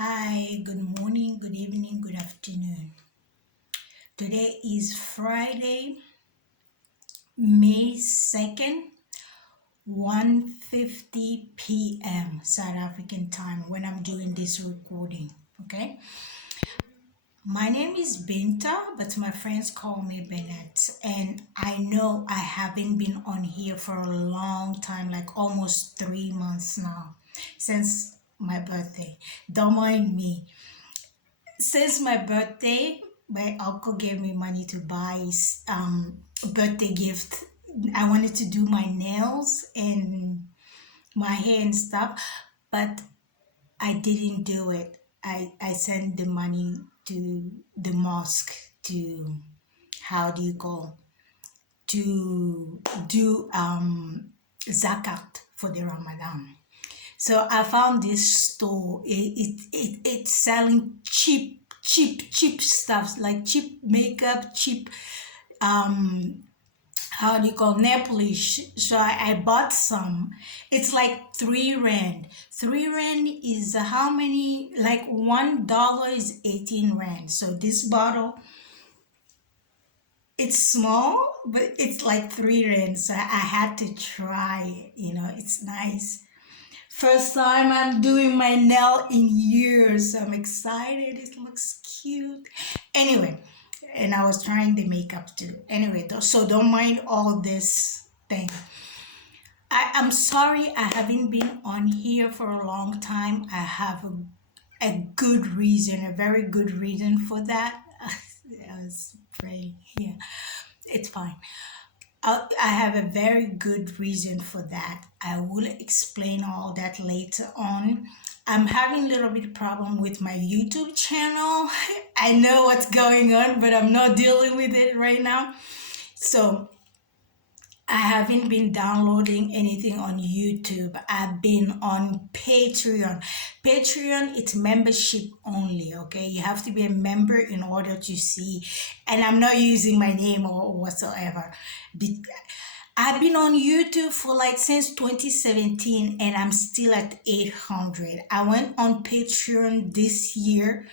Hi, good morning, good evening, good afternoon. Today is Friday, May 2nd, 1:50 p.m. South African time when I'm doing this recording. Okay. My name is Binta, but my friends call me Binnete. And I know I haven't been on here for a long time, like almost 3 months now, since my birthday. Don't mind me. Since my birthday, my uncle gave me money to buy a birthday gift. I wanted to do my nails and my hair and stuff, but I didn't do it. I sent the money to the mosque to, how do you call, to do zakat for the Ramadan. So I found this store. It's selling cheap stuff, like cheap makeup, cheap how do you call, nail polish. So I bought some. It's like 3 rand. 3 rand is how many? Like $1 is 18 rand. So this bottle, it's small, but it's like 3 rand. So I had to try it. It's nice. First time I'm doing my nail in years. I'm excited. It looks cute. Anyway, and I was trying the makeup too. Anyway, so don't mind all this thing. I'm sorry I haven't been on here for a long time. I have a good reason, a very good reason for that. I was praying. Yeah, it's fine. I have a very good reason for that. I will explain all that later on. I'm having a little bit problem with my YouTube channel. I know what's going on, but I'm not dealing with it right now. So I haven't been downloading anything on YouTube. I've been on Patreon. Patreon, it's membership only, okay? You have to be a member in order to see. And I'm not using my name or whatsoever. I've been on YouTube for like since 2017 and I'm still at 800. I went on Patreon this year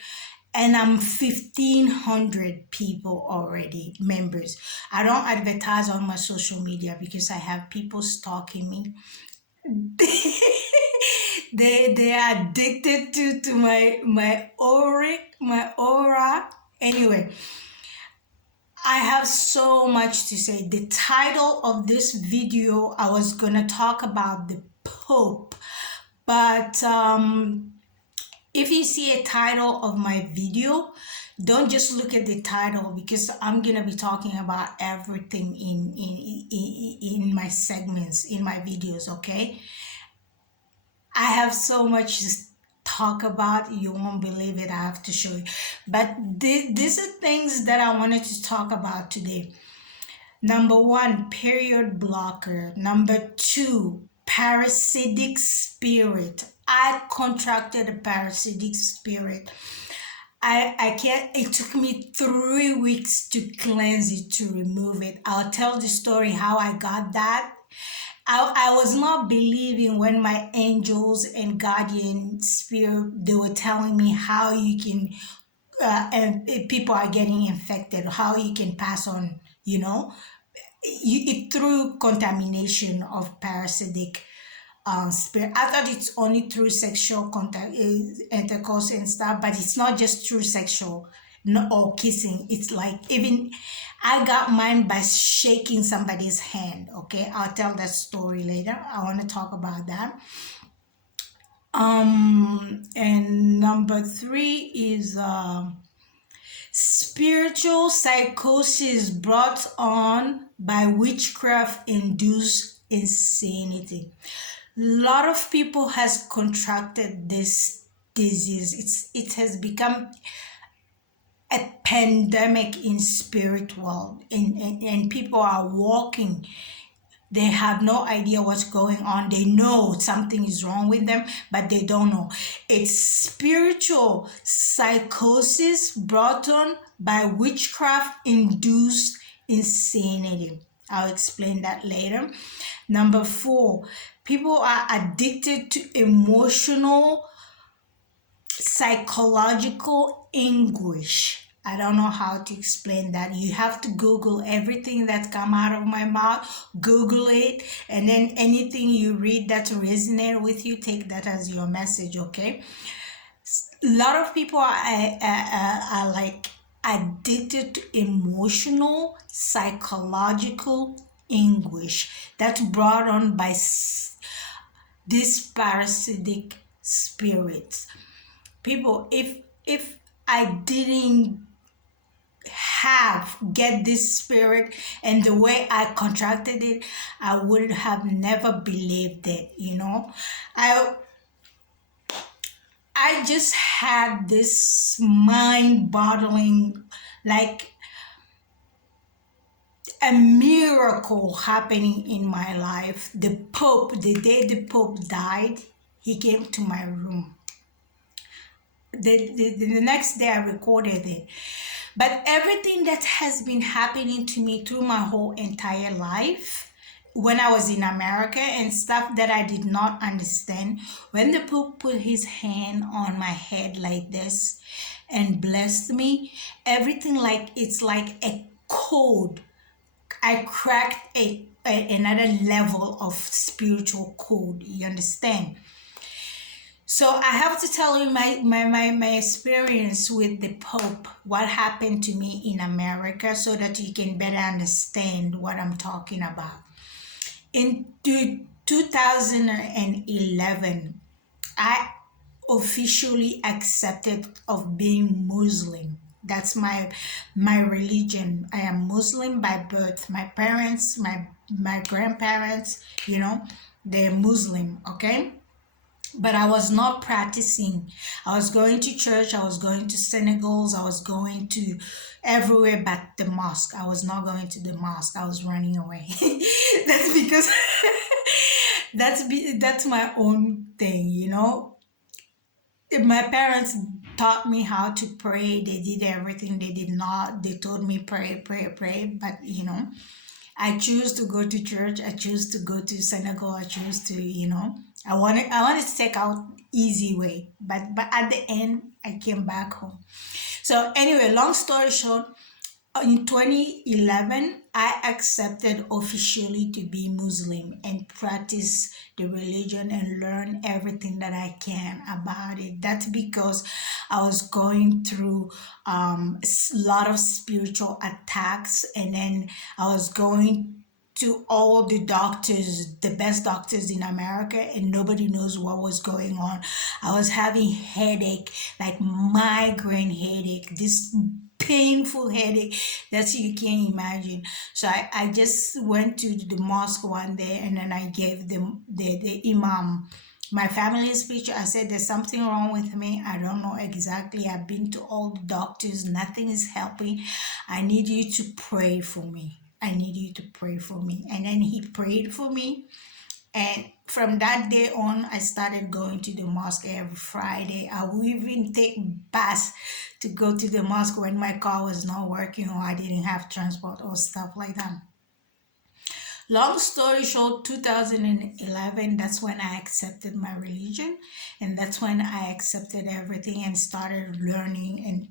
and I'm 1,500 people already, members. I don't advertise on my social media because I have people stalking me. They are addicted to my aura. Anyway, I have so much to say. The title of this video, I was gonna talk about the Pope, but if you see a title of my video, don't just look at the title because I'm gonna be talking about everything in my segments, in my videos. Okay, I have so much to talk about, you won't believe it. I have to show you, but these are things that I wanted to talk about today. Number one, period blocker. Number two, parasitic spirit. I contracted a parasitic spirit. I can't, it took me 3 weeks to cleanse it, to remove it. I'll tell the story how I got that. I was not believing when my angels and guardian spirit, they were telling me how you can, and people are getting infected, how you can pass on, through contamination of parasitic spirit. I thought it's only through sexual contact, intercourse and stuff, but it's not just through sexual, no, or kissing. It's like, even I got mine by shaking somebody's hand. Okay, I'll tell that story later. I want to talk about that. And number three is spiritual psychosis brought on by witchcraft induced insanity. A lot of people has contracted this disease. It has become a pandemic in spirit world, and people are walking, they have no idea what's going on. They know something is wrong with them, but they don't know. It's spiritual psychosis brought on by witchcraft induced insanity. I'll explain that later. Number four, people are addicted to emotional psychological anguish. I don't know how to explain that. You have to Google everything that come out of my mouth. Google it, and then anything you read that resonate with you, take that as your message. Okay. A lot of people are like addicted to emotional, psychological anguish that's brought on by these parasitic spirits. People, if I didn't get this spirit and the way I contracted it, I would have never believed it. I just had this mind-boggling, like a miracle happening in my life. The day the Pope died, he came to my room. The next day I recorded it. But everything that has been happening to me through my whole entire life, when I was in America and stuff that I did not understand, when the Pope put his hand on my head like this and blessed me, everything it's like a code. I cracked another level of spiritual code. You understand? So I have to tell you my experience with the Pope, what happened to me in America, so that you can better understand what I'm talking about. In 2011, I officially accepted of being Muslim. That's my religion. I am Muslim by birth. My parents, my grandparents, they're Muslim, okay? But I was not practicing. I was going to church, I was going to synagogues, I was going to everywhere but the mosque. I was not going to the mosque. I was running away. That's because that's my own thing, My parents taught me how to pray. They did everything. They told me pray, but I choose to go to church. I choose to go to synagogue. I choose to, I wanted to take out easy way, but at the end I came back home. So anyway, long story short, in 2011, I accepted officially to be Muslim and practice the religion and learn everything that I can about it. That's because I was going through a lot of spiritual attacks, and then I was going to all the doctors, the best doctors in America, and nobody knows what was going on. I was having headache, like migraine headache, this painful headache that you can't imagine. So I just went to the mosque one day, and then I gave them the imam my family's picture. I said, there's something wrong with me. I don't know exactly. I've been to all the doctors. Nothing is helping. I need you to pray for me. I need you to pray for me. And then he prayed for me. And from that day on, I started going to the mosque every Friday. I would even take bus to go to the mosque when my car was not working or I didn't have transport or stuff like that. Long story short, 2011, that's when I accepted my religion. And that's when I accepted everything and started learning and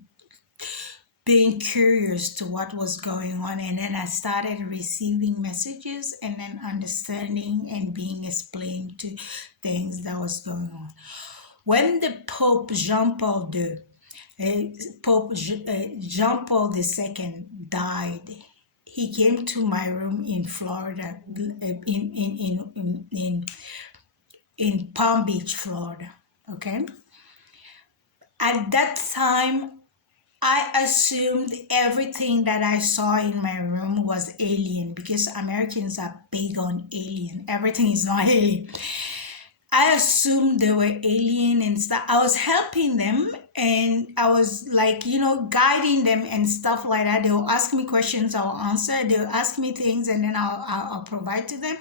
being curious to what was going on. And then I started receiving messages and then understanding and being explained to things that was going on. When the Pope Jean-Paul II died, he came to my room in Florida, in Palm Beach, Florida, okay? At that time, I assumed everything that I saw in my room was alien, because Americans are big on alien. Everything is not alien. I assumed they were alien and stuff. I was helping them and I was like, guiding them and stuff like that. They will ask me questions, I'll answer. They'll ask me things and then I'll provide to them.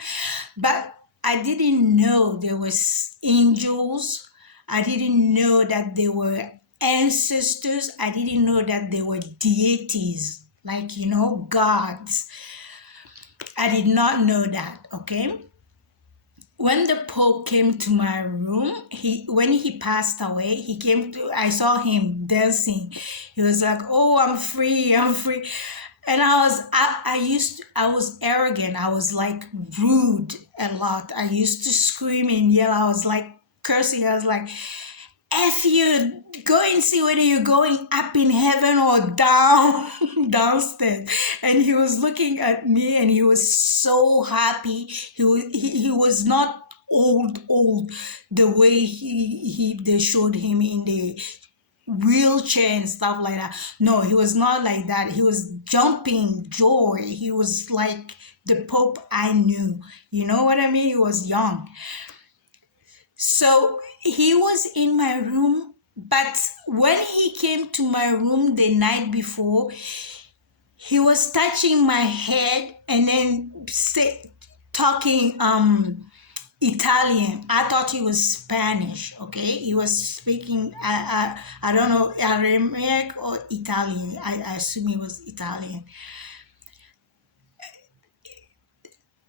But I didn't know there was angels. I didn't know that there were ancestors. I didn't know that there were deities, like, gods. I did not know that, okay? when the Pope came to my room, when he passed away, I saw him dancing. He was like, "Oh, I'm free, I'm free." And I was arrogant. I was like rude a lot. I used to scream and yell. I was like cursing. I was like, "F you, go and see whether you're going up in heaven or down, downstairs." And he was looking at me and he was so happy. He was not old the way they showed him in the wheelchair and stuff like that. No, he was not like that. He was jumping joy. He was like the Pope I knew. You know what I mean? He was young. So he was in my room, but when he came to my room the night before, he was touching my head and then talking Italian. I thought he was Spanish. Okay, he was speaking. I don't know, Aramaic or Italian. I assume he was Italian.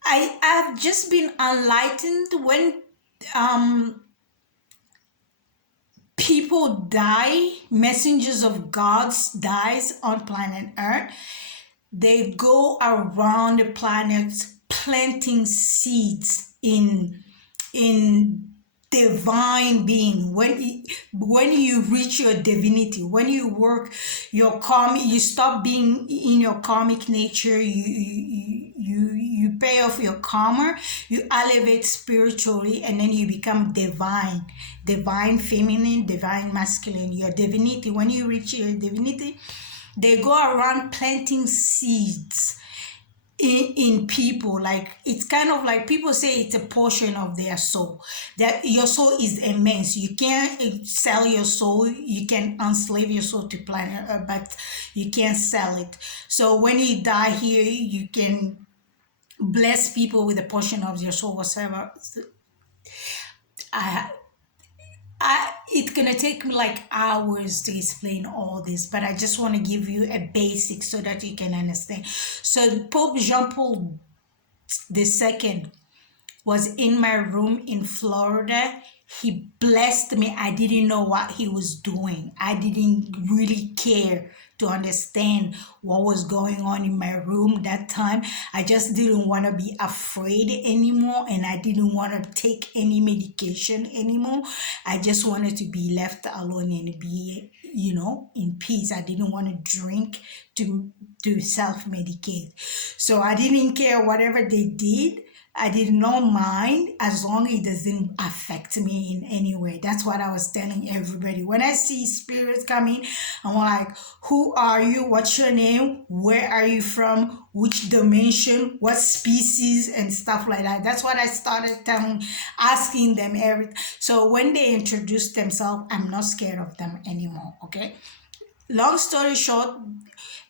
I've just been enlightened when people die, messengers of God's dies on planet Earth. They go around the planet planting seeds in divine being. When you reach your divinity, when you work your karma, you stop being in your karmic nature. You pay off your karma, you elevate spiritually, and then you become divine feminine, divine masculine, your divinity. When you reach your divinity, they go around planting seeds in people. Like, it's kind of like people say it's a portion of their soul, that your soul is immense. You can't sell your soul. You can enslave your soul to planet Earth, but you can't sell it. So when you die here, you can bless people with a portion of your soul, whatever. It's gonna take me like hours to explain all this, but I just want to give you a basic so that you can understand. So Pope Jean Paul II was in my room in Florida. He blessed me. I didn't know what he was doing. I didn't really care to understand what was going on in my room that time. I just didn't want to be afraid anymore, and I didn't want to take any medication anymore. I just wanted to be left alone and be, in peace. I didn't want to drink to self-medicate. So I didn't care whatever they did. I did not mind as long as it doesn't affect me in any way. That's what I was telling everybody. When I see spirits coming, I'm like, who are you? What's your name? Where are you from? Which dimension? What species? And stuff like that. That's what I started asking them everything. So when they introduce themselves, I'm not scared of them anymore, okay? Long story short,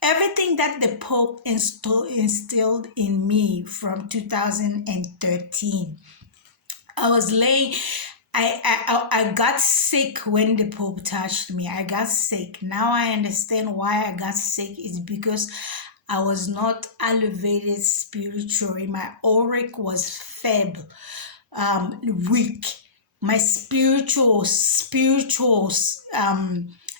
everything that the Pope instilled in me from 2013, I was laying, I got sick when the Pope touched me. I got sick. Now I understand why I got sick. It's because I was not elevated spiritually. My auric was feeble, weak. My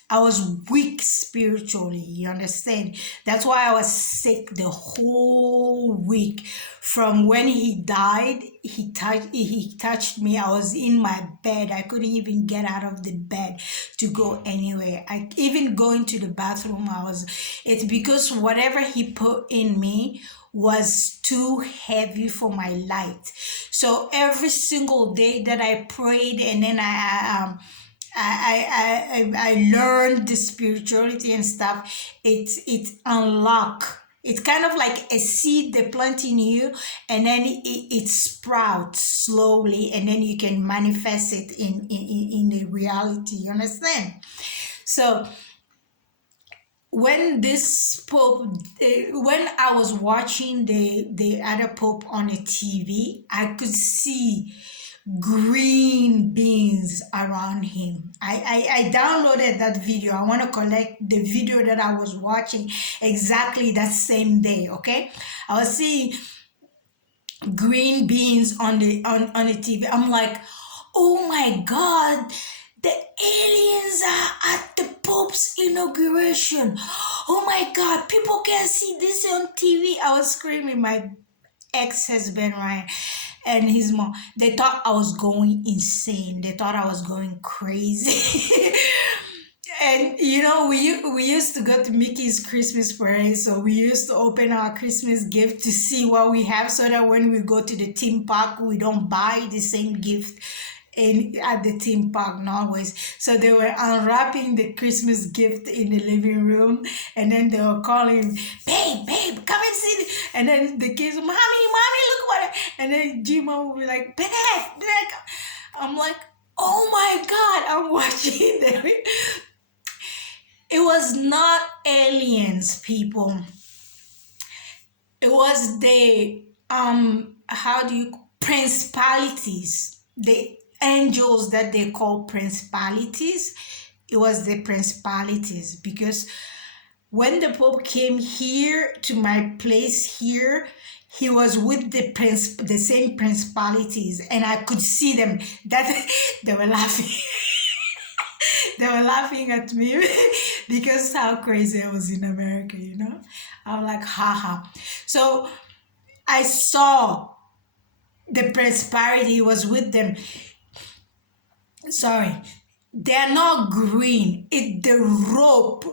I was weak spiritually, you understand? That's why I was sick the whole week. From when he died, he touched me. I was in my bed. I couldn't even get out of the bed to go anywhere. Even going to the bathroom, it's because whatever he put in me was too heavy for my light. So every single day that I prayed, and then I learned the spirituality and stuff. It unlock. It's kind of like a seed they plant in you, and then it sprouts slowly, and then you can manifest it in the reality. You understand? So when this Pope, when I was watching the other Pope on the TV, I could see green beans around him. I downloaded that video. I want to collect the video that I was watching exactly that same day, okay? I was seeing green beans on the TV. I'm like, oh my God, the aliens are at the Pope's inauguration. Oh my God, people can see this on TV. I was screaming. My ex-husband, Ryan, and his mom, they thought I was going insane. They thought I was going crazy. And we used to go to Mickey's Christmas parade, so we used to open our Christmas gift to see what we have, so that when we go to the theme park, we don't buy the same gift at the theme park, not always. So they were unwrapping the Christmas gift in the living room, and then they were calling, babe, come and see this. And then the kids, mommy, look what and then Jima would be like, Binnete. I'm like, oh my God, I'm watching them. It was not aliens, people. It was the principalities, the angels that they call principalities. It was the principalities, because when the Pope came here to my place here, he was with the same principalities, and I could see them. That they were laughing. They were laughing at me because how crazy I was in America, I'm like, haha. So I saw the prosperity was with them. Sorry, they're not green. It's the rope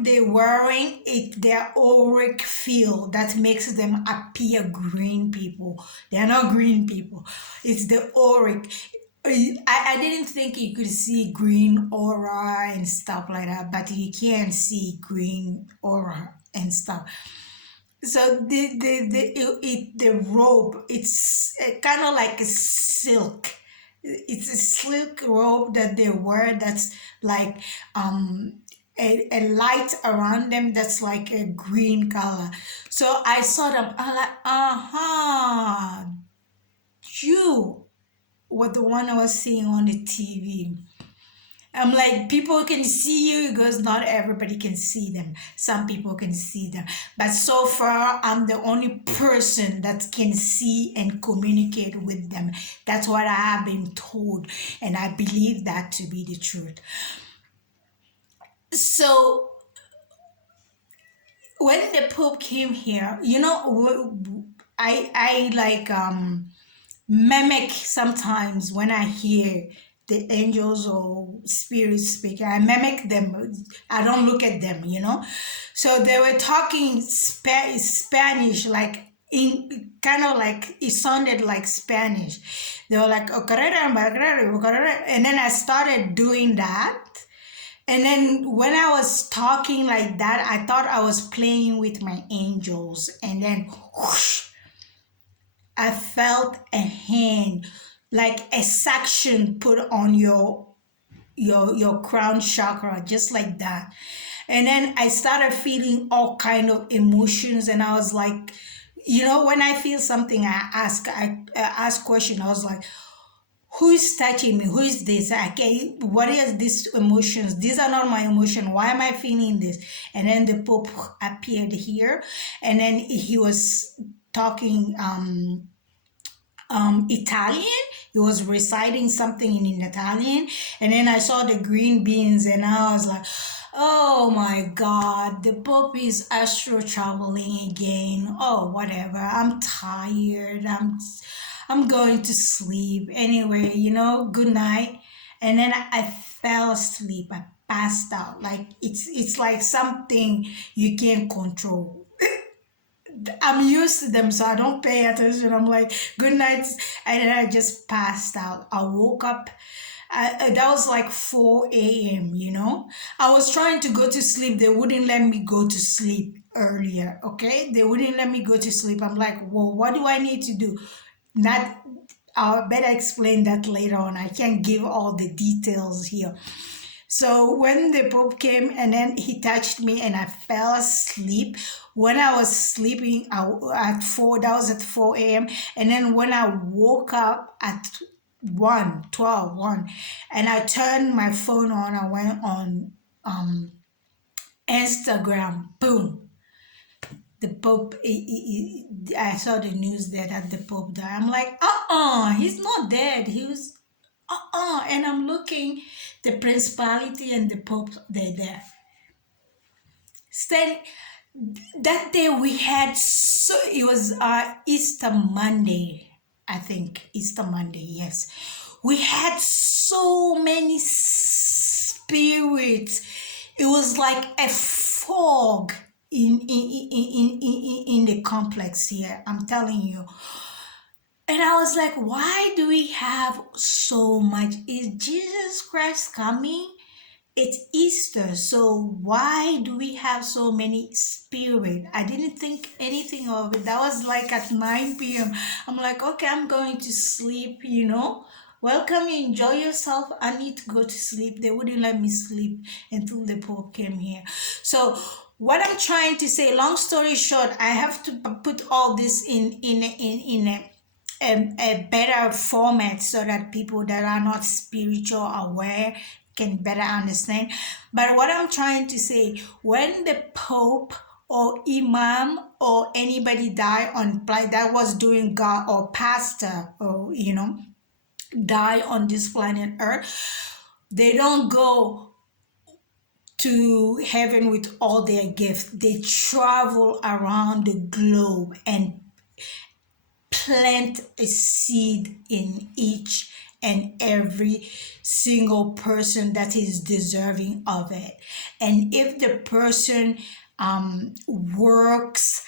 they're wearing, it's their auric field that makes them appear green people. They're not green people. It's the auric. I didn't think you could see green aura and stuff like that, but you can see green aura and stuff. So the robe, it's kind of like a silk. It's a silk robe that they wear that's like a light around them that's like a green color. So I saw them. I'm like, you were the one I was seeing on the TV. I'm like, people can see you because not everybody can see them. Some people can see them. But so far, I'm the only person that can see and communicate with them. That's what I have been told. And I believe that to be the truth. So when the Pope came here, I like mimic sometimes when I hear the angels or spirits speaking. I mimic them. I don't look at them, So they were talking Spanish, like in kind of like it sounded like Spanish. They were like, and then I started doing that. And then when I was talking like that, I thought I was playing with my angels. And then whoosh, I felt a hand, like a suction put on your crown chakra, just like that. And then I started feeling all kind of emotions, and I was like, when I feel something, I ask question. I was like, who is touching me? Who is this? Okay, what is these emotions? These are not my emotions. Why am I feeling this? And then the Pope appeared here, and then he was talking Italian. He was reciting something in Italian, and then I saw the green beans, and I was like, oh my God, the Pope is astro traveling again. Oh, whatever. I'm tired. I'm going to sleep anyway. Good night. And then I fell asleep. I passed out. Like it's like something you can't control. I'm used to them, so I don't pay attention. I'm like, good night. And then I just passed out. I woke up. That was like 4 a.m., I was trying to go to sleep. They wouldn't let me go to sleep earlier, okay? They wouldn't let me go to sleep. I'm like, well, what do I need to do? I'll better explain that later on. I can't give all the details here. So when the Pope came and then he touched me and I fell asleep. When I was sleeping at 4, that was at 4 a.m. And then when I woke up at 1, and I turned my phone on, I went on Instagram, boom. the Pope, I saw the news there that the Pope died. I'm like, he's not dead. He was, and I'm looking, the principality and the Pope, they're there. Stand, that day we had, so it was Easter Monday, I think, Easter Monday, yes. We had so many spirits. It was like a fog in the complex here, I'm telling you. And I was like, why do we have so much? Is Jesus Christ coming? It's Easter, so why do we have so many spirit? I didn't think anything of it. That was like at 9 p.m. I'm like, okay, I'm going to sleep, Welcome, enjoy yourself. I need to go to sleep. They wouldn't let me sleep until the Pope came here. So what I'm trying to say, long story short, I have to put all this in a better format so that people that are not spiritual aware can better understand. But what I'm trying to say, when the Pope or Imam or anybody die on planet that was doing God, or pastor, or die on this planet Earth, they don't go to heaven with all their gifts. They travel around the globe and plant a seed in each and every single person that is deserving of it. And if the person works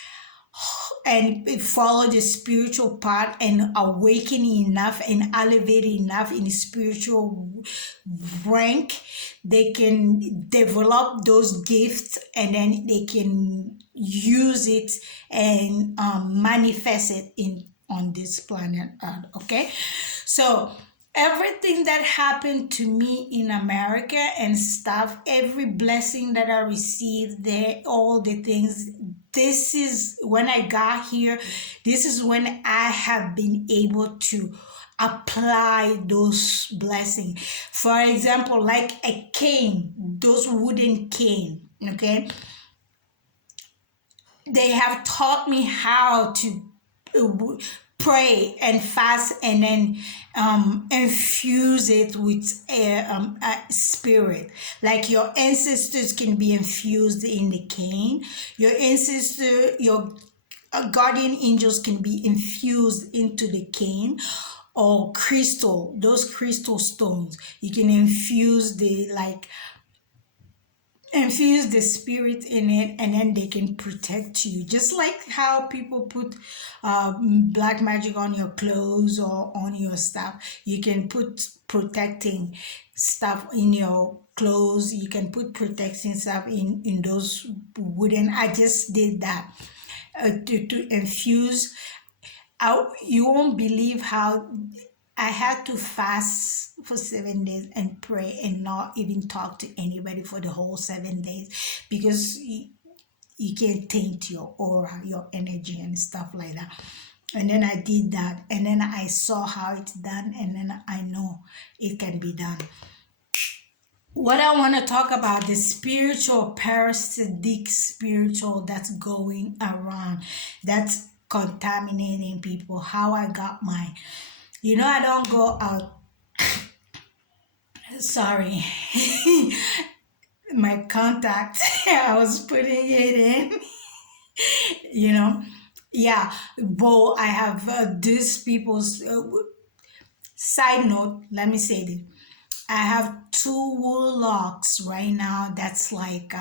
and follow the spiritual path and awaken enough and elevate enough in the spiritual rank, they can develop those gifts and then they can use it and manifest it on this planet Earth. Okay, so everything that happened to me in America and stuff, every blessing that I received there, all the things, this is when I got here, this is when I have been able to apply those blessings. For example, like a cane, those wooden cane, okay? They have taught me how to pray and fast and then infuse it with a spirit. Like your ancestors can be infused in the cane. Your guardian angels can be infused into the cane, or crystal, those crystal stones. You can infuse the spirit in it, and then they can protect you, just like how people put black magic on your clothes or on your stuff. You can put protecting stuff in your clothes. You can put protecting stuff in those wooden. I just did that to infuse. You won't believe how I had to fast for 7 days and pray and not even talk to anybody for the whole 7 days, because you can taint your aura, your energy and stuff like that. And then I did that, and then I saw how it's done, and then I know it can be done. What I want to talk about, the spiritual, parasitic spiritual that's going around, that's contaminating people. How I got mine. I don't go out. Sorry. My contact, I was putting it in. Yeah, but I have these people's side note. Let me say this. I have 2 warlocks right now that's like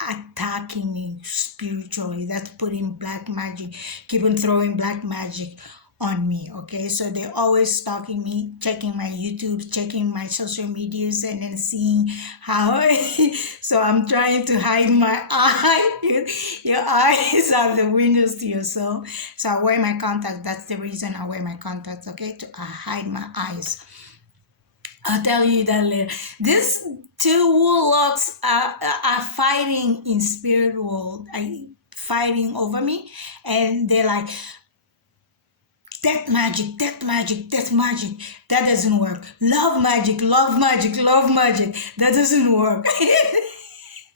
attacking me spiritually. That's putting black magic, keep on throwing black magic on me. Okay, so they're always stalking me, checking my YouTube, checking my social medias, and then seeing how so I'm trying to hide my eye. Your eyes are the windows to your soul. So I wear my contacts. That's the reason I wear my contacts, okay, to hide my eyes. I'll tell you that later. These 2 warlocks are fighting in spirit world, fighting over me, and they're like, death magic, death magic, death magic. That doesn't work. Love magic, love magic, love magic. That doesn't work.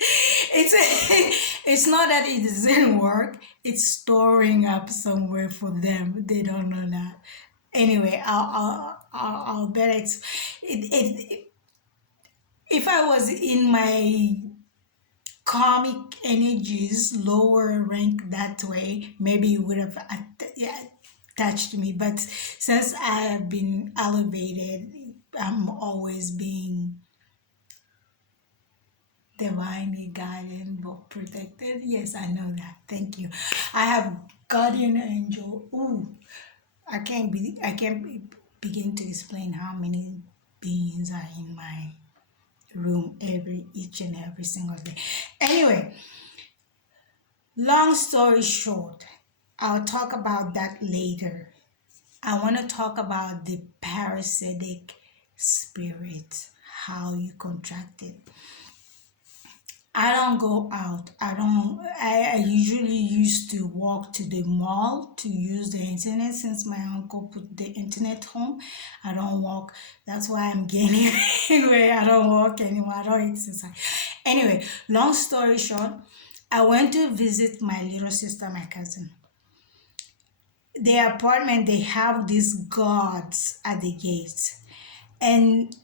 It's not that it doesn't work. It's storing up somewhere for them. They don't know that. Anyway, I'll bet if I was in my comic energies lower rank that way, maybe it would have yeah, touched me. But since I have been elevated, I'm always being divinely guided or protected. Yes, I know that. Thank you. I have guardian angel. Ooh, I can't begin to explain how many beings are in my room each and every single day. Anyway, long story short, I'll talk about that later. I want to talk about the parasitic spirit, how you contract it. I don't go out. I usually used to walk to the mall to use the internet since my uncle put the internet home. I don't walk. That's why I'm gaining weight. I don't walk anymore. I don't exercise. Anyway, long story short, I went to visit my little sister, my cousin. Their apartment, they have these guards at the gates. And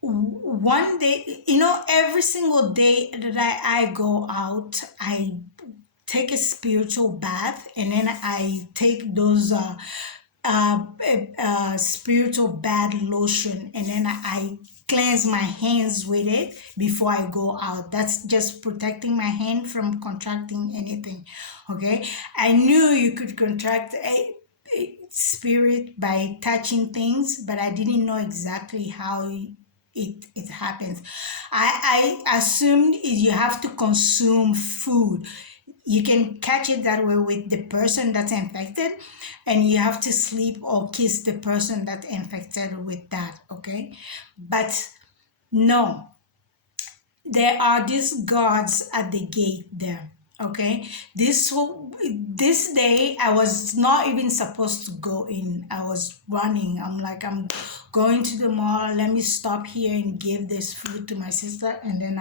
one day, every single day that I go out, I take a spiritual bath, and then I take those spiritual bath lotion, and then I cleanse my hands with it before I go out. That's just protecting my hand from contracting anything. Okay, I knew you could contract a spirit by touching things, but I didn't know exactly how it happens. I assumed you have to consume food. You can catch it that way with the person that's infected, and you have to sleep or kiss the person that's infected with that. Okay, but no, there are these guards at the gate there. Okay, this day I was not even supposed to go in. I was running. I'm like, I'm going to the mall. Let me stop here and give this food to my sister, and then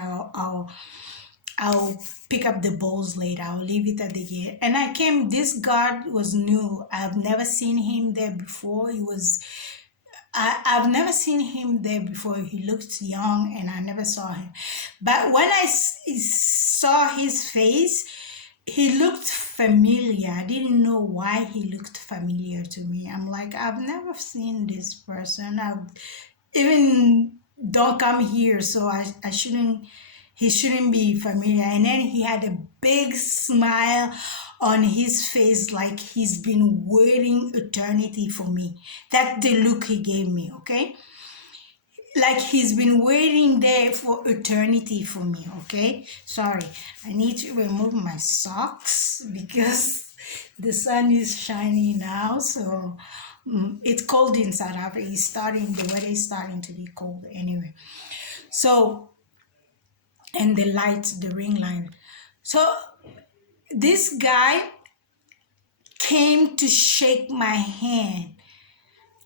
I'll pick up the bowls later. I'll leave it at the gate. And I came. This guard was new. I've never seen him there before. I've never seen him there before. He looked young, and I never saw him. But when I saw his face, he looked familiar. I didn't know why he looked familiar to me. I'm like, I've never seen this person. I've even don't come here, so I shouldn't. He shouldn't be familiar. And then he had a big smile on his face, like he's been waiting eternity for me. That's the look he gave me, okay? Like he's been waiting there for eternity for me, okay? Sorry, I need to remove my socks because the sun is shining now. So it's cold in South Africa. The weather is starting to be cold anyway. So, and the lights, the ring light. So this guy came to shake my hand.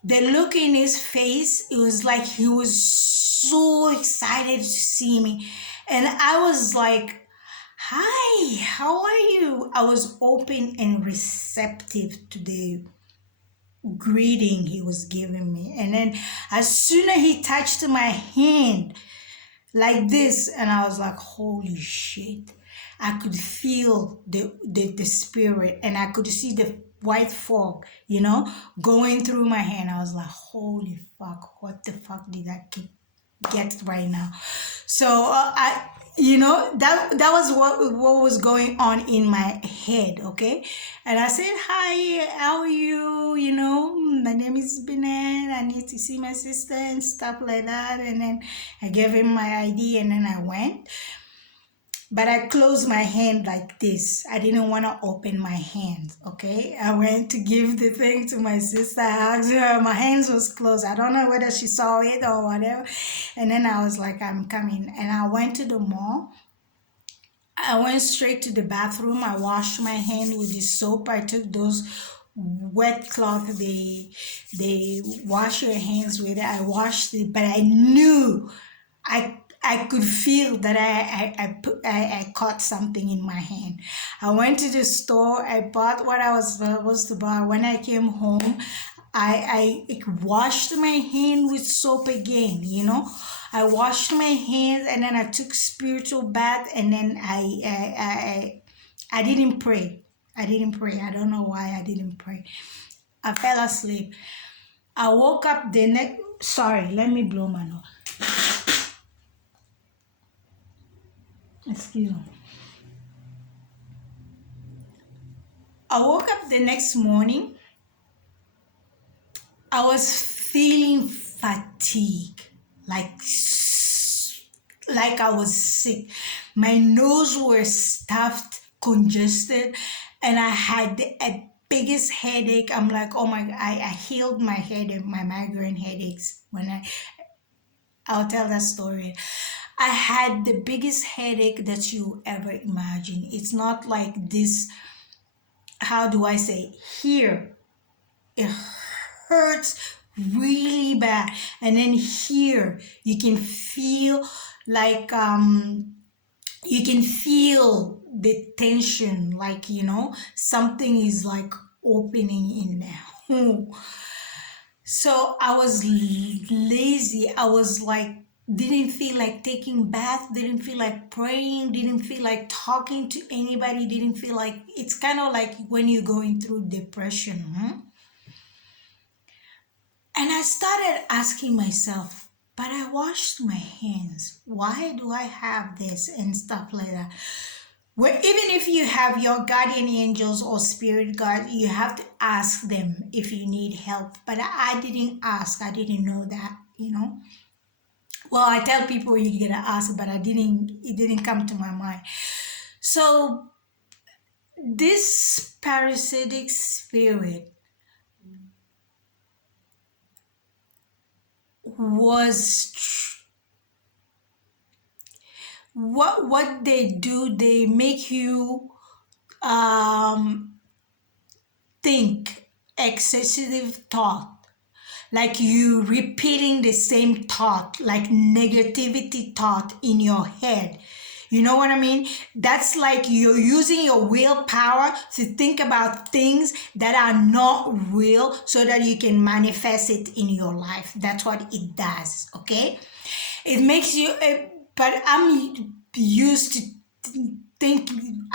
The look in his face, it was like he was so excited to see me. And I was like, hi, how are you? I was open and receptive to the greeting he was giving me. And then as soon as he touched my hand like this, and I was like, holy shit. I could feel the spirit, and I could see the white fog, going through my hand. I was like, holy fuck, what the fuck did I get right now? So that was what was going on in my head, okay? And I said, hi, how are you? My name is Binnete. I need to see my sister and stuff like that. And then I gave him my ID, and then I went. But I closed my hand like this. I didn't want to open my hand, okay? I went to give the thing to my sister. I asked her, my hands was closed. I don't know whether she saw it or whatever. And then I was like, I'm coming. And I went to the mall. I went straight to the bathroom. I washed my hand with the soap. I took those wet cloth they wash your hands with it. I washed it, but I knew I could feel that I caught something in my hand. I went to the store. I bought what I was supposed to buy. When I came home, I washed my hand with soap again. You know, I washed my hands and then I took spiritual bath and then I didn't pray. I didn't pray. I don't know why I didn't pray. I fell asleep. I woke up the next. Sorry, let me blow my nose. Excuse me. I woke up the next morning. I was feeling fatigue, like I was sick. My nose was stuffed, congested, and I had a biggest headache. I'm like, oh my God, I healed my headache, my migraine headaches when I'll tell that story. I had the biggest headache that you ever imagine. It's not like this, how do I say, here. It hurts really bad. And then here, you can feel like, you can feel the tension, like, you know, something is like opening in there. So I was lazy. I was like, didn't feel like taking bath, didn't feel like praying, didn't feel like talking to anybody, didn't feel like, it's kind of like when you're going through depression. And I started asking myself, but I washed my hands. Why do I have this and stuff like that? Well, even if you have your guardian angels or spirit guide, you have to ask them if you need help. But I didn't ask. I didn't know that, you know. Well, I tell people you gotta ask, but it didn't come to my mind. So this parasitic spirit was what they do, they make you think excessive thought, like you repeating the same thought, like negativity thought in your head. You know what I mean? That's like you're using your willpower to think about things that are not real so that you can manifest it in your life. That's what it does, okay? It makes you, but I'm used to thinking,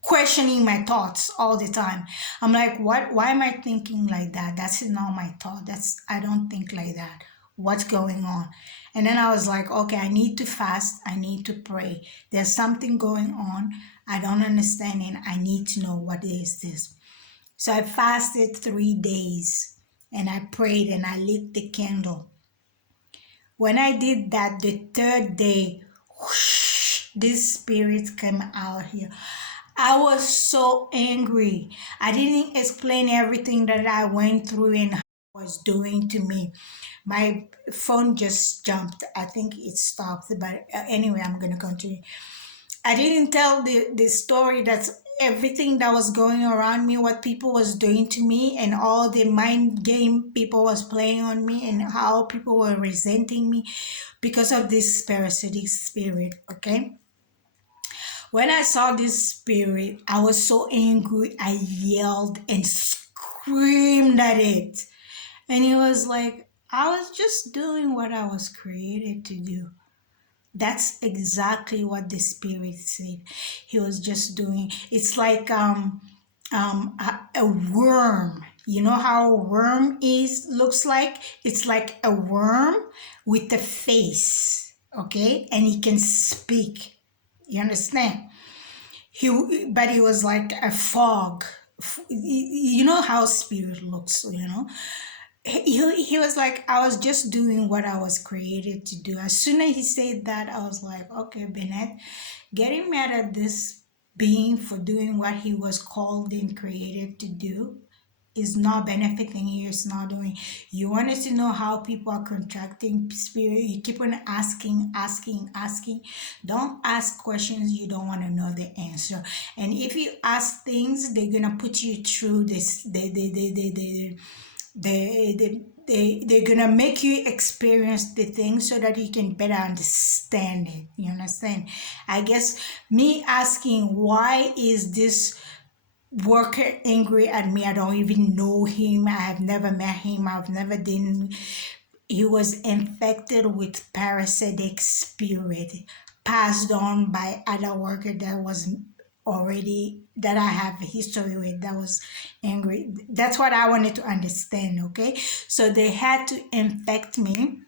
questioning my thoughts all the time. I'm like, why am I thinking like that? That's not my thought. I don't think like that. What's going on? And then I was like, okay, I need to fast. I need to pray. There's something going on. I don't understand and I need to know what is this. So I fasted 3 days and I prayed and I lit the candle. When I did that, the third day, whoosh, this spirit came out here. I was so angry. I didn't explain everything that I went through and was doing to me. My phone just jumped. I think it stopped, but anyway, I'm going to continue. I didn't tell the story that's everything that was going around me, what people was doing to me, and all the mind game people was playing on me, and how people were resenting me because of this parasitic spirit, okay? When I saw this spirit, I was so angry. I yelled and screamed at it. And he was like, I was just doing what I was created to do. That's exactly what the spirit said. He was just doing. It's like a worm. You know how a worm looks like? It's like a worm with a face, okay? And he can speak. You understand? But he was like a fog. You know how spirit looks, you know? He was like, I was just doing what I was created to do. As soon as he said that, I was like, okay, Binnete, getting mad at this being for doing what he was called and created to do is not benefiting you. It's not doing. You wanted to know how people are contracting spirit. You keep on asking. Don't ask questions you don't want to know the answer. And if you ask things, they're gonna put you through this. The they're gonna make you experience the thing so that you can better understand it. You understand? I guess me asking why is this worker angry at me, I don't even know him, I have never met him, I've never done. He was infected with parasitic spirit passed on by other worker that was already, that I have a history with, that was angry. That's what I wanted to understand. Okay, so they had to infect me,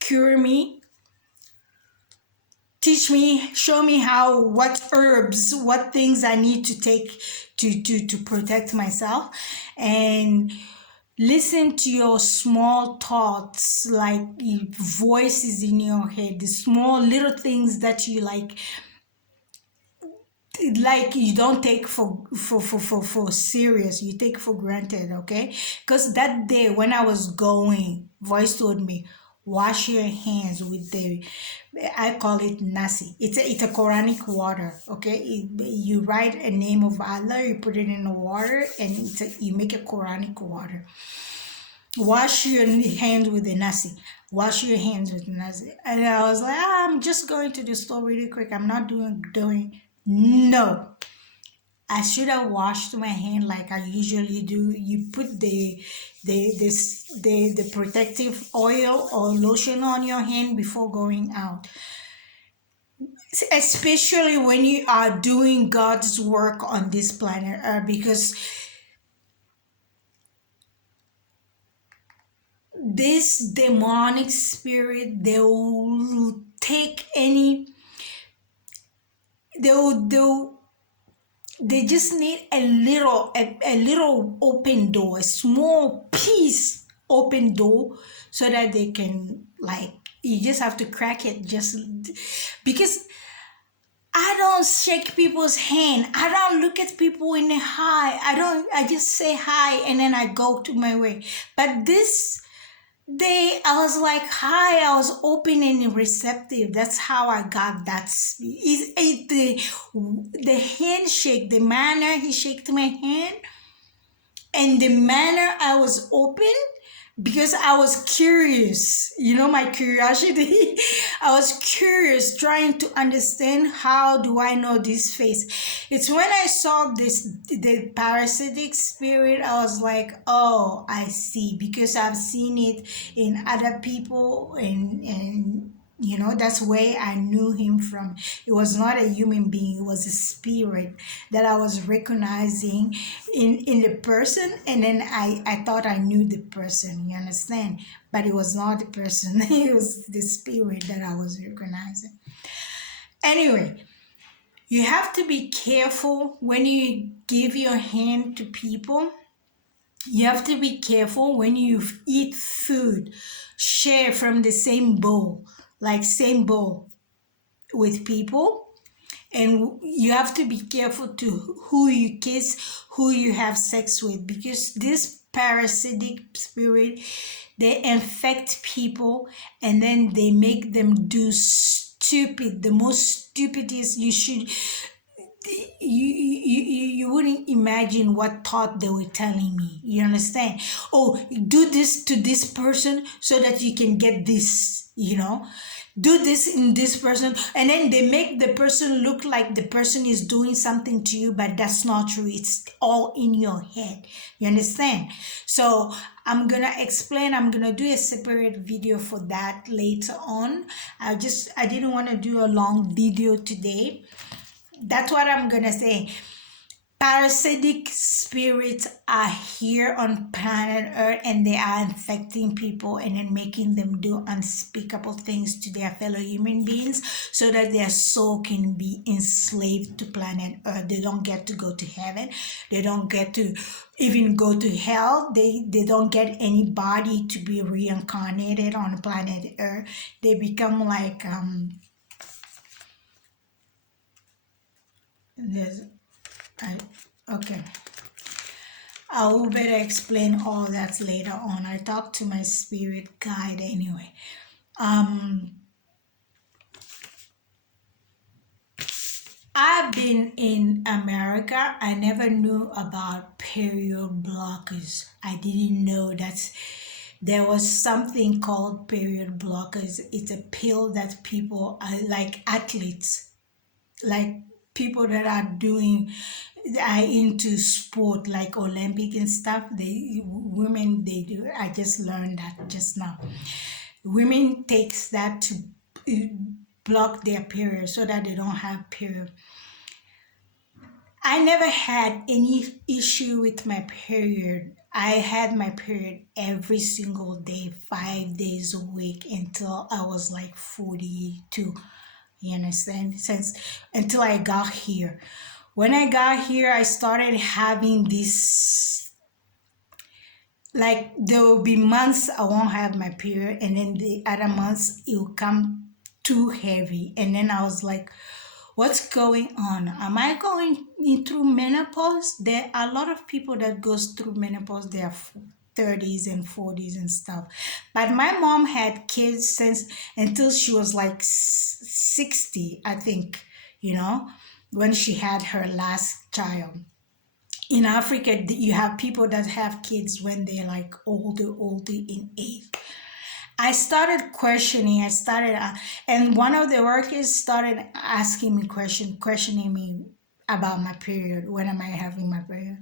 cure me, teach me, show me how, what herbs, what things I need to take to protect myself, and listen to your small thoughts, like voices in your head, the small little things that you like you don't take for serious, you take for granted. Okay, because that day when I was going, voice told me, wash your hands with the, I call it nasi, it's a Quranic water. Okay, you write a name of Allah, you put it in the water, and you make a Quranic water. Wash your hands with the nasi, wash your hands with the nasi. And I was like, I'm just going to the store really quick, I'm not doing. No, I should have washed my hand like I usually do. You put the protective oil or lotion on your hand before going out, especially when you are doing God's work on this planet Earth, because this demonic spirit, they will take any, they just need a little open door, a small piece open door, so that they can, like, you just have to crack it, just because I don't shake people's hand, I don't look at people in the eye, I just say hi and then I go to my way. But this I was like, hi, I was open and receptive. That's how I got that. The handshake, the manner he shook my hand, and the manner I was open, because I was curious, my curiosity. I was curious, trying to understand, how do I know this face? It's when I saw the parasitic spirit, I was like, oh, I see, because I've seen it in other people, and that's where I knew him from. It was not a human being, it was a spirit that I was recognizing in the person, and then I thought I knew the person, you understand? But it was not the person, it was the spirit that I was recognizing. Anyway, you have to be careful when you give your hand to people. You have to be careful when you eat food, share from the same bowl, like same bowl with people. And you have to be careful to who you kiss, who you have sex with, because this parasitic spirit, they infect people, and then they make them do stupid, the most stupidest. You wouldn't imagine what thought they were telling me. You understand? Oh, do this to this person so that you can get this, do this in this person, and then they make the person look like the person is doing something to you, but that's not true. It's all in your head. You understand? So I'm gonna do a separate video for that later on. I didn't want to do a long video today. That's what I'm gonna say. Parasitic spirits are here on planet Earth, and they are infecting people and then making them do unspeakable things to their fellow human beings, so that their soul can be enslaved to planet Earth. They don't get to go to heaven. They don't get to even go to hell. They don't get any body to be reincarnated on planet Earth. They become like okay. I will better explain all that later on. I talked to my spirit guide anyway. I've been in America. I never knew about period blockers. I didn't know that there was something called period blockers. It's a pill that people are like athletes, like people that are into sport like Olympic and stuff. They women they do. I just learned that just now. Women takes that to uh, block their period so that they don't have period. I never had any issue with my period. I had my period every single day, 5 days a week until I was like 42. You understand? Since until I got here. When I got here, I started having this, like there will be months I won't have my period, and then the other months it will come too heavy. And then I was like, what's going on? Am I going through menopause? There are a lot of people that goes through menopause. They are 30s and 40s and stuff. But my mom had kids since until she was like 60, I think, you know, when she had her last child. In Africa, you have people that have kids when they're like older in age. I started questioning. And one of the workers started asking me questioning me about my period. When am I having my period?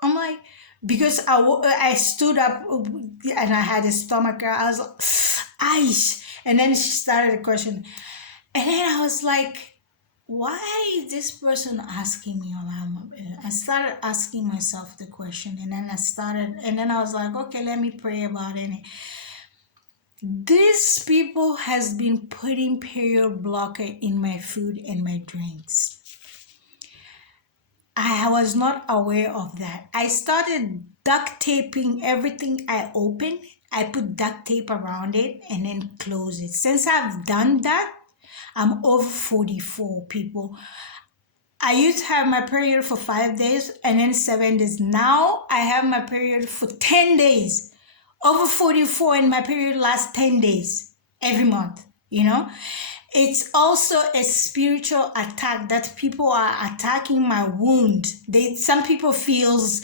I'm like, because I stood up and I had a stomach. I was like, ice. And then she started a question. And then I was like, why is this person asking me about my period? I started asking myself the question. And then I was like, okay, let me pray about it. These people has been putting period blocker in my food and my drinks. I was not aware of that. I started duct taping everything I open. I put duct tape around it and then close it. Since I've done that, I'm over 44 people. I used to have my period for 5 days and then 7 days. Now I have my period for 10 days. Over 44 and my period lasts 10 days every month, you know. It's also a spiritual attack that people are attacking my wound. Some people feels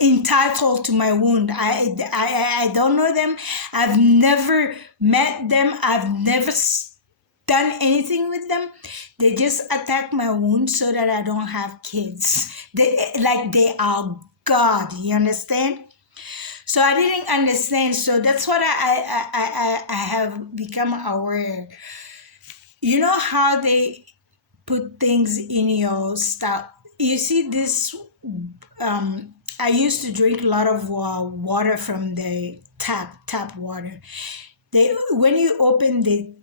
entitled to my wound. I don't know them. I've never met them. I've never done anything with them. They just attack my wound so that I don't have kids. They are God. You understand? So I didn't understand. So that's what I have become aware. You know how they put things in your stuff. You see this. I used to drink a lot of water from the tap water. They when you open the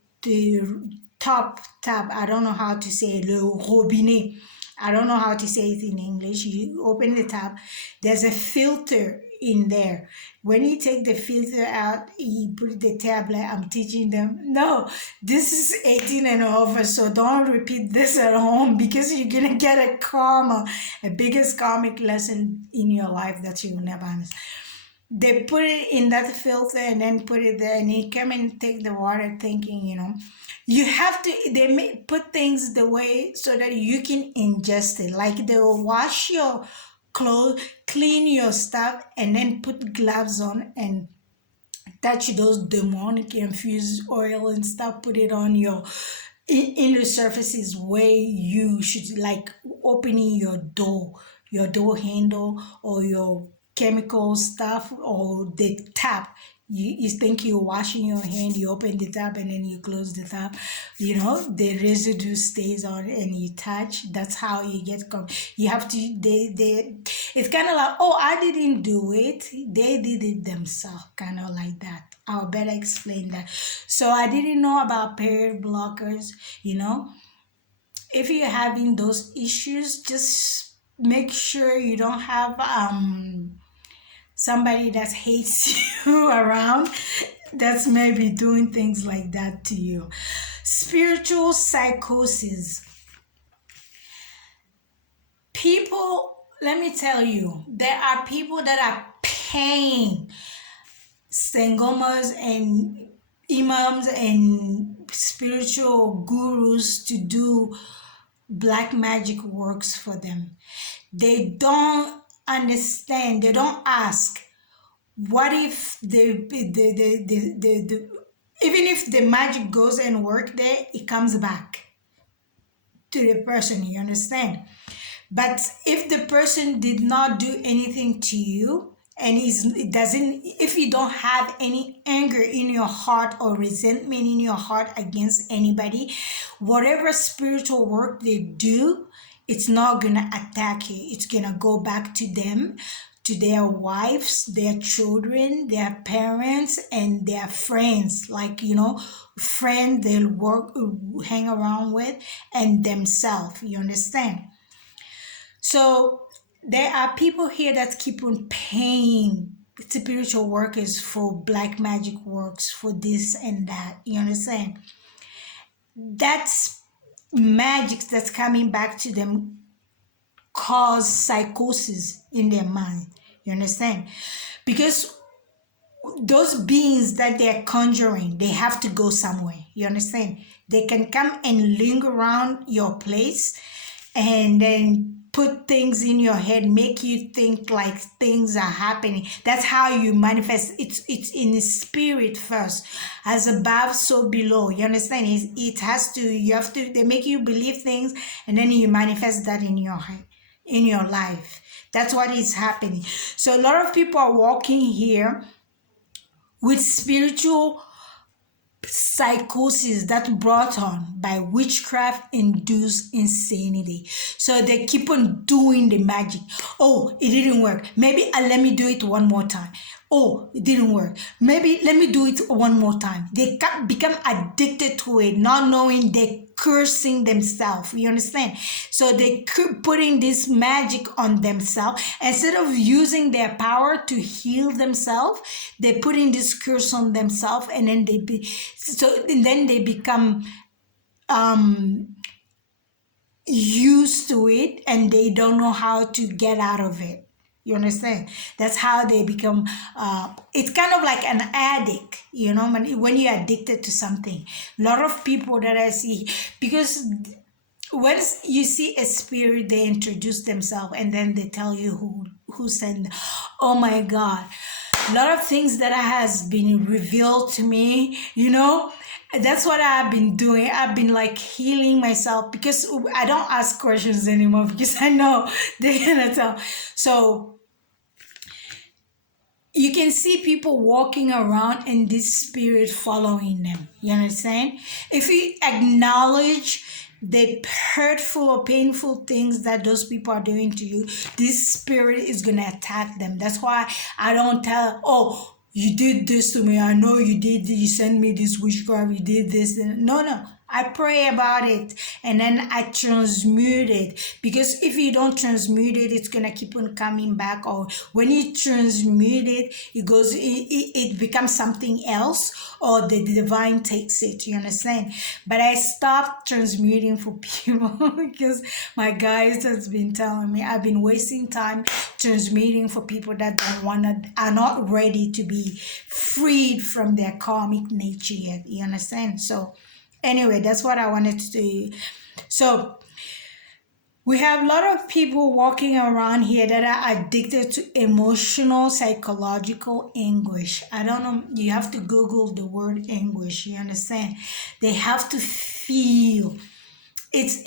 top tap, I don't know how to say it, le robinet. I don't know how to say it in English. You open the tap, there's a filter in there. When you take the filter out, you put the tablet. I'm teaching them. No, this is 18 and over, so don't repeat this at home because you're gonna get a biggest karmic lesson in your life that you will never understand. They put it in that filter and then put it there, and you come and take the water thinking, you have to, put things the way so that you can ingest it. Like they will wash your clothes, clean your stuff, and then put gloves on and touch those demonic infused oil and stuff, put it on your inner surfaces where you should, like opening your door handle or your chemical stuff or the tap. You think you're washing your hand, you open the tap and then you close the tap. The residue stays on and you touch. That's how you get you have to, it's kind of like, oh, I didn't do it. They did it themselves, kind of like that. I'll better explain that. So I didn't know about period blockers, If you're having those issues, just make sure you don't have somebody that hates you around that's maybe doing things like that to you. Spiritual psychosis. People, let me tell you, there are people that are paying sangomas and imams and spiritual gurus to do black magic works for them. They don't understand, they don't ask, what if the even if the magic goes and work there, it comes back to the person, you understand? But if the person did not do anything to you, and it doesn't, if you don't have any anger in your heart or resentment in your heart against anybody, whatever spiritual work they do, it's not gonna attack you. It's gonna go back to them, to their wives, their children, their parents, and their friends. Like, friend they'll work, hang around with, and themselves. You understand? So there are people here that keep on paying spiritual workers for black magic works, for this and that. You understand? That's magic that's coming back to them, cause psychosis in their mind. You understand? Because those beings that they're conjuring, they have to go somewhere. You understand? They can come and linger around your place and then put things in your head, make you think like things are happening. That's how you manifest. It's in the spirit first, as above so below. You understand? It has to, you have to, they make you believe things, and then you manifest that in your head, in your life. That's what is happening. So a lot of people are walking here with spiritual psychosis that brought on by witchcraft induced insanity. So they keep on doing the magic. Oh, it didn't work. Maybe let me do it one more time. Oh, it didn't work. Maybe let me do it one more time. They become addicted to it, not knowing they're cursing themselves. You understand? So they keep putting this magic on themselves. Instead of using their power to heal themselves, they're putting this curse on themselves, and then they become used to it, and they don't know how to get out of it. You understand? That's how they become, it's kind of like an addict, when you're addicted to something. A lot of people that I see, because once you see a spirit, they introduce themselves and then they tell you who sent them. Oh my God. A lot of things that has been revealed to me, that's what I've been doing. I've been like healing myself, because I don't ask questions anymore, because I know they're gonna tell. So you can see people walking around and this spirit following them. You understand? If you acknowledge the hurtful or painful things that those people are doing to you, this spirit is going to attack them. That's why I don't tell, oh, you did this to me. I know you did. You sent me this witchcraft. You did this. No. I pray about it, and then I transmute it, because if you don't transmute it, it's gonna keep on coming back. Or when you transmute it, it becomes something else, or the divine takes it. You understand? But I stopped transmuting for people because my guys has been telling me I've been wasting time transmuting for people that are not ready to be freed from their karmic nature yet. You understand? So anyway, that's what I wanted to do. So we have a lot of people walking around here that are addicted to emotional, psychological anguish. I don't know. You have to Google the word anguish. You understand? They have to feel. It's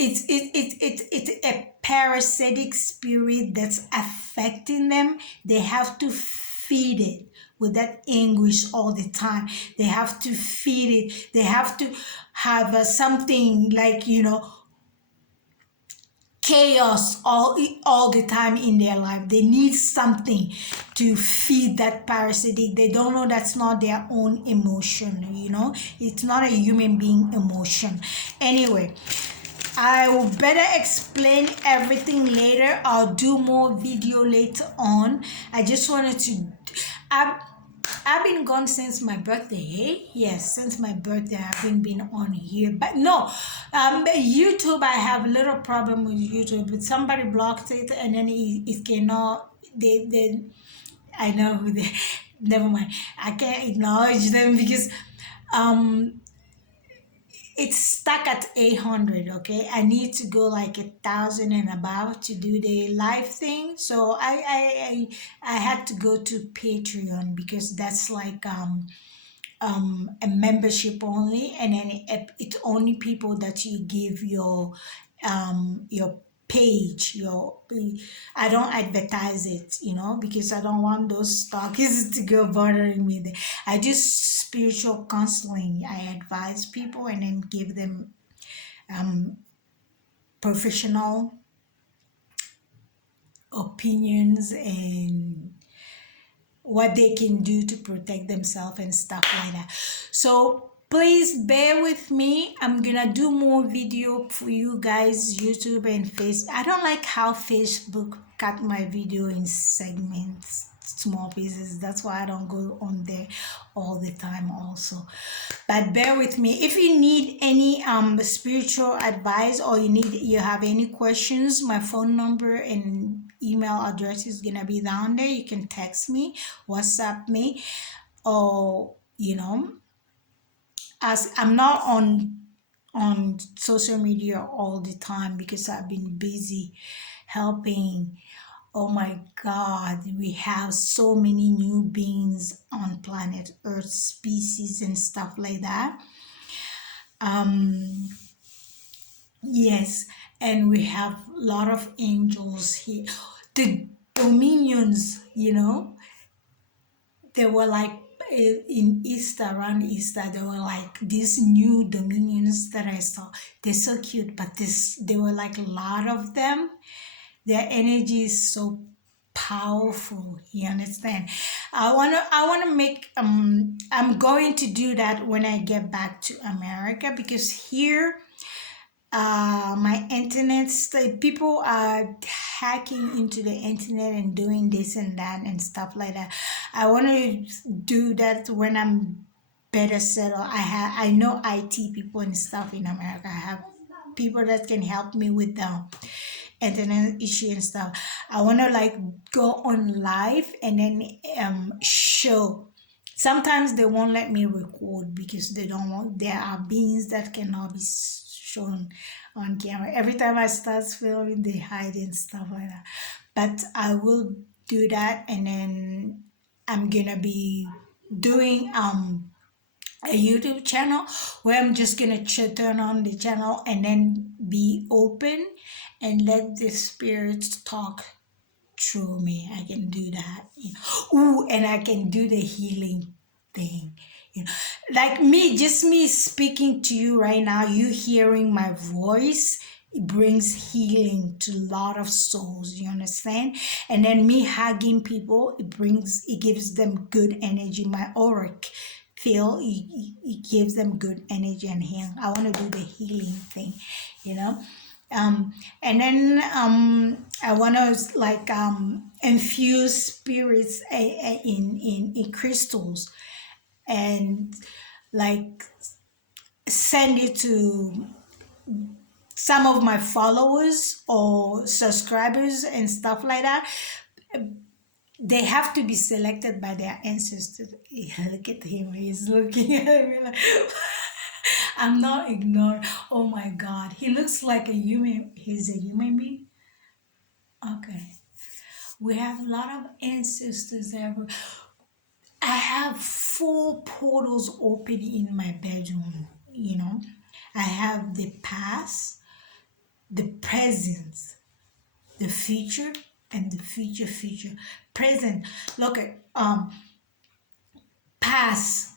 a parasitic spirit that's affecting them. They have to feed it with that anguish all the time. They have to feed it. They have to have something like, chaos all the time in their life. They need something to feed that parasitic. They don't know that's not their own emotion. It's not a human being emotion. Anyway, I will better explain everything later. I'll do more video later on. I just wanted to, I've been gone since my birthday, hey? Yes, since my birthday I haven't been on here. But no, YouTube, I have a little problem with YouTube. But somebody blocked it, and then it cannot, I know who they, never mind. I can't acknowledge them because it's stuck at 800. Okay, I need to go like 1,000 and above to do the live thing. So I had to go to Patreon, because that's like a membership only, and then it's only people that you give your page, your I don't advertise it, because I don't want those stalkers to go bothering me. I do spiritual counseling. I advise people and then give them um professional opinions and what they can do to protect themselves and stuff like that. So please bear with me. I'm gonna do more video for you guys, YouTube and Face. I don't like how Facebook cut my video in segments, small pieces. That's why I don't go on there all the time also. But bear with me. If you need any spiritual advice, or you have any questions, my phone number and email address is gonna be down there. You can text me, WhatsApp me, or as I'm not on social media all the time because I've been busy helping. Oh my God, we have so many new beings on planet Earth, species and stuff like that. Um, yes, and we have a lot of angels here. The dominions, they were like in Easter, around Easter, they were like these new dominions that I saw. They're so cute, but they were like a lot of them. Their energy is so powerful. You understand? I wanna make I'm going to do that when I get back to America, because here my internet, people are hacking into the internet and doing this and that and stuff like that. I want to do that when I'm better settled. I know IT people and stuff in America. I have people that can help me with the internet issue and stuff. I want to like go on live and then show. Sometimes they won't let me record because they don't want. There are beings that cannot be shown on camera. Every time I start filming, they hide and stuff like that. But I will do that, and then I'm gonna be doing a YouTube channel where I'm just gonna turn on the channel and then be open and let the spirits talk through me. I can do that. Ooh, and I can do the healing thing. Like me, just me speaking to you right now, you hearing my voice, it brings healing to a lot of souls. You understand? And then me hugging people, it gives them good energy. My aura feel it gives them good energy and healing. I want to do the healing thing, you know. And then I want to like infuse spirits in crystals, and like send it to some of my followers or subscribers and stuff like that. They have to be selected by their ancestors. Look at him, he's looking at me like, I'm not ignoring. Oh my God, he looks like a human. He's a human being. Okay, we have a lot of ancestors ever. I have 4 portals open in my bedroom. I have the past, the present, the future, and the future. Present. Look at past.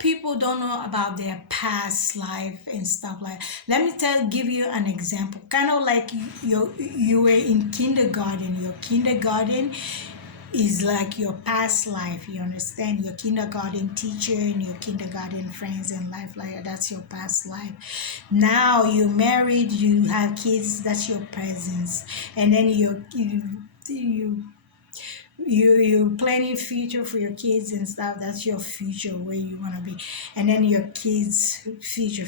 People don't know about their past life and stuff like. Let me give you an example. Kind of like you were in kindergarten. Your kindergarten is like your past life. You understand? Your kindergarten teacher and your kindergarten friends and life like that. That's your past life. Now you're married, you have kids. That's your presence, and then you planning future for your kids and stuff. That's your future, where you want to be, and then your kids future.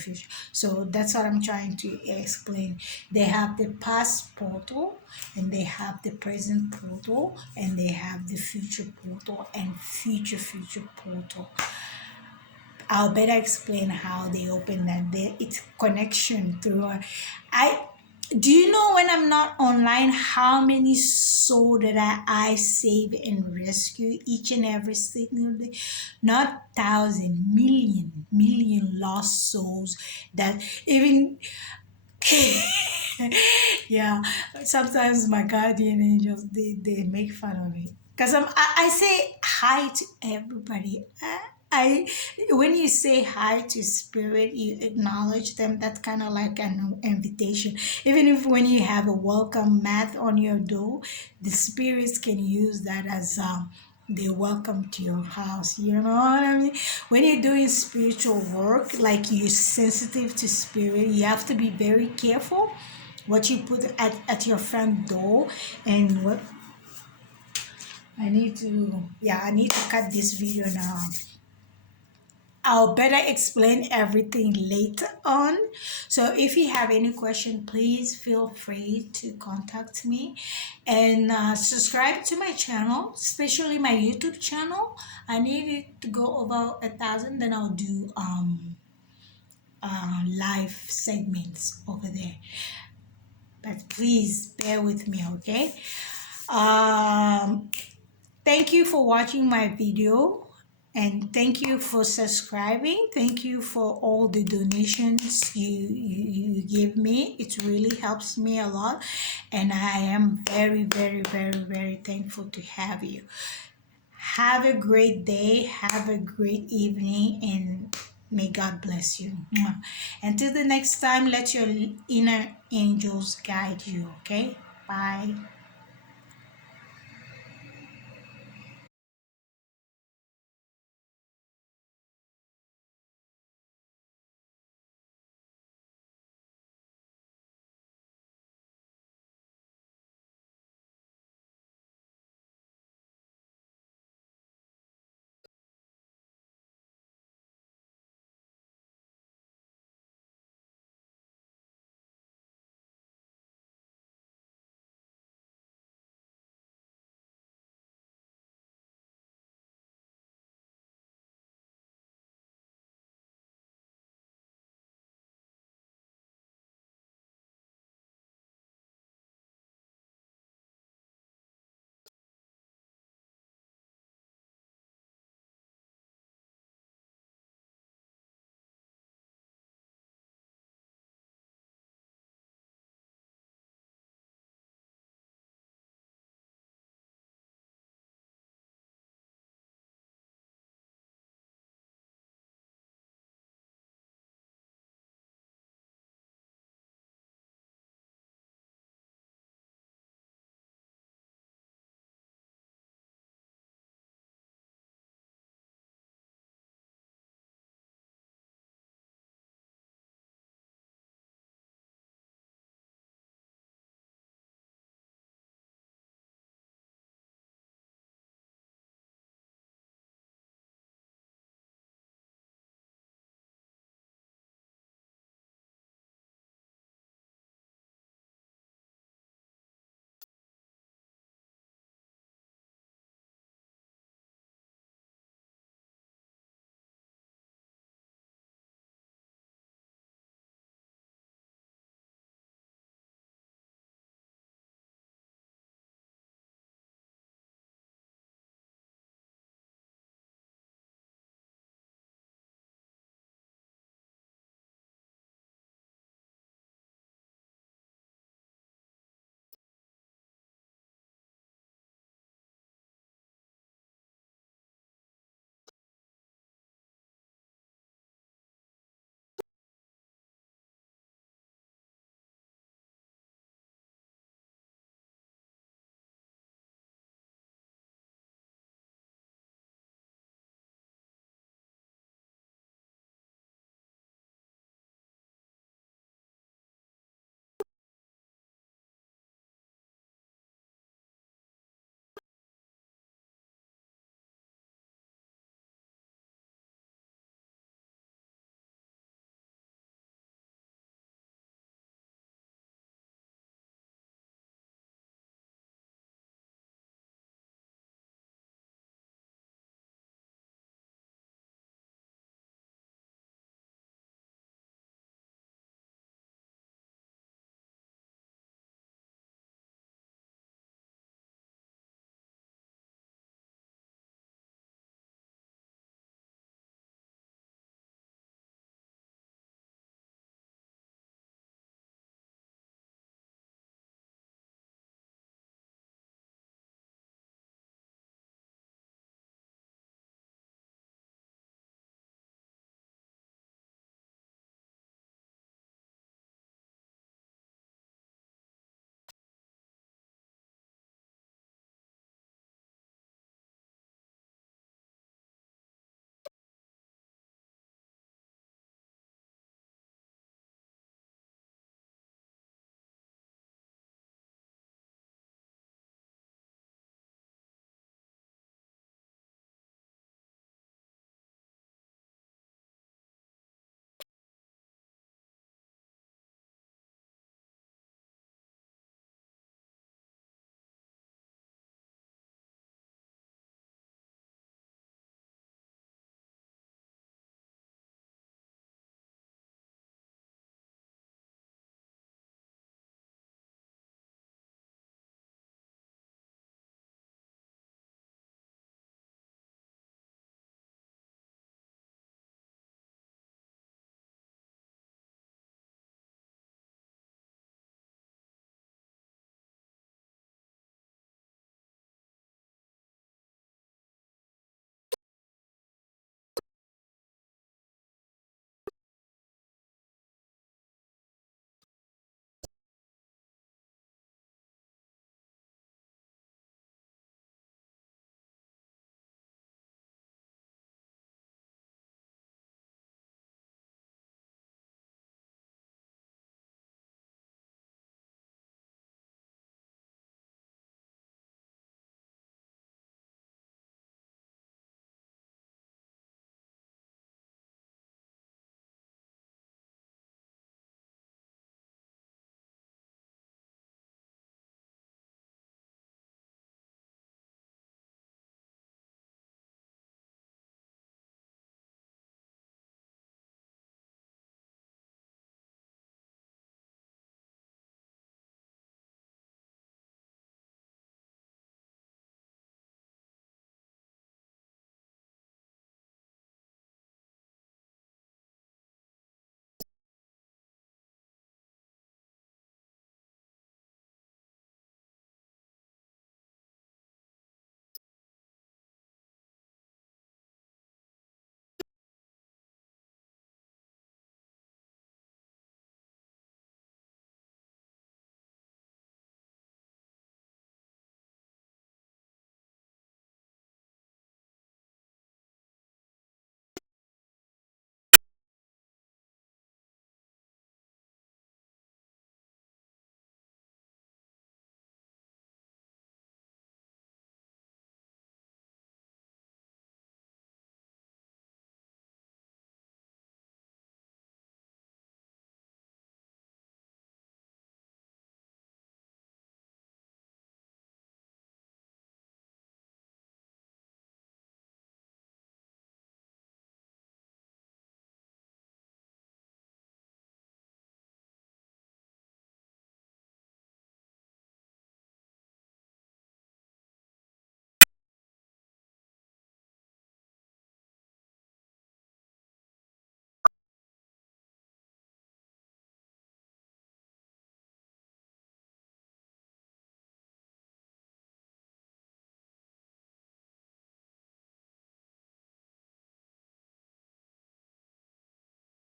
So that's what I'm trying to explain. They have the past portal, and they have the present portal, and they have the future portal and future portal. I'll better explain how they open that. It's connection through. I do you know when I'm not online how many souls that I save and rescue each and every single day? Not thousand, million lost souls that even yeah, sometimes my guardian angels they make fun of me because I say hi to everybody. I when you say hi to spirit, you acknowledge them. That's kind of like an invitation. Even if when you have a welcome mat on your door, the spirits can use that as they welcome to your house. You know what I mean? When you're doing spiritual work, like you're sensitive to spirit, you have to be very careful what you put at your front door. And what I need to cut this video now. I'll better explain everything later on. So if you have any question, please feel free to contact me and subscribe to my channel, especially my YouTube channel. I need it to go over 1,000, then I'll do live segments over there. But please bear with me, okay? Um, Thank you for watching my video and thank you for subscribing. Thank you for all the donations you give me. It really helps me a lot and I am very thankful to have you. Have a great day, have a great evening, and may God bless you. Mwah. Until the next time, let your inner angels guide you, okay? Bye.